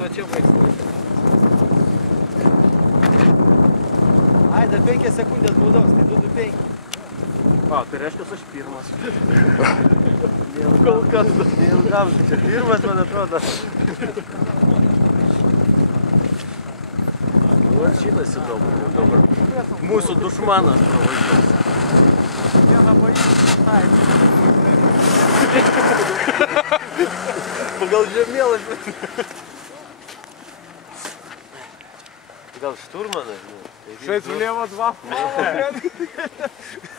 va čia baigs laikas. Ai, dar 5 sekundės baudos, tai 2-5. A, tai reiškia, aš pirmas. Kol kas. Neilgam, čia pirmas, man atrodo. Va šitas įdomu dabar. Mūsų dušmanas pravažiuos. Vieną paimti. Pagal žemėlapį. Gal šturmanas, žinai. Šeit влево 2.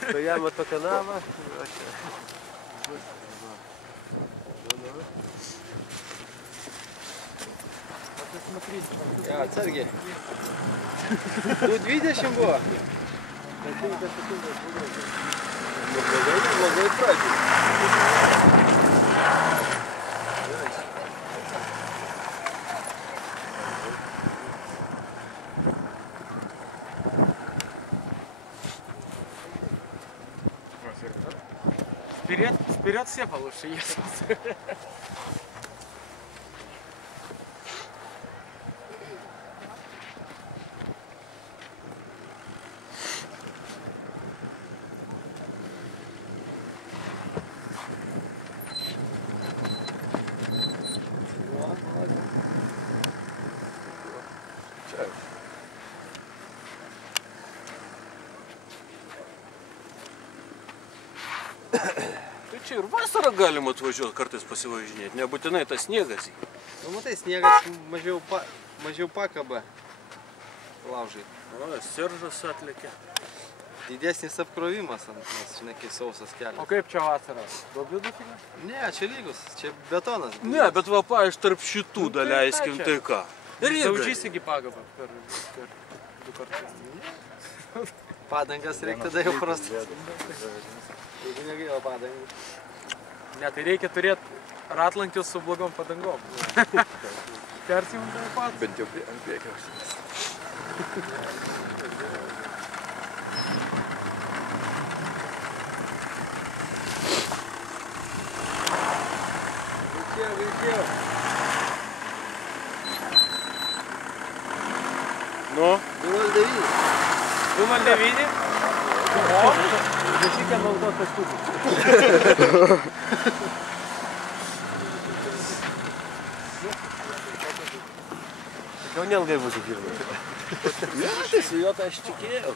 Стоямо по канаву. Atsargiai. 2:20 buvo. Neblogai pradžiai. Вперед все получше есть. Tai čia ir vasarą galima atvažiuoti kartais pasivažinėti, nebūtinai tas sniegas. Nu, matai, sniegas mažiau pakaba laužai. O, Seržas atlėkė. Didesnis apkrovimas, nes žinai, kai sausas kelias. O kaip čia vasara? Duobių dufigą? Ne, čia lygus, čia betonas. Ne, bet va, pavyzdžiui, tarp šitų daleiskim, tai ką? Daužysi iki pagabą per 2 kartus. Padangas reikia tada jau prastai. Jeigu negaila padangų. Ne, tai reikia turėti ratlankius su blogom padangom. Persijungia pats. Bent jau ant priekio. Vilkėjo. Nu? 2:09. 2:09? O? Visi naudos taškų. Gal neilgai būtų pirmas. Ne, tai su juo tai aš tikėjau.